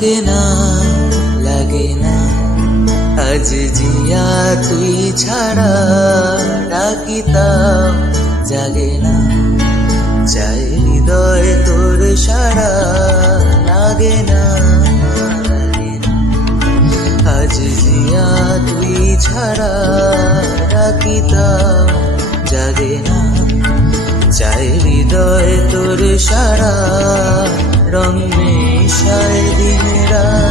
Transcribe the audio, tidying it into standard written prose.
লাগে না লাগে না আজ জিয়া তুই ছাড়া ডাকিতাম জাগে না চাই হৃদয় তোর সারা লাগে না লাগে না আজ জিয়া তুই ছাড়া ডাকিতাম জাগে না চাই হৃদয় তোর সারা রং মেশায় দিন রাত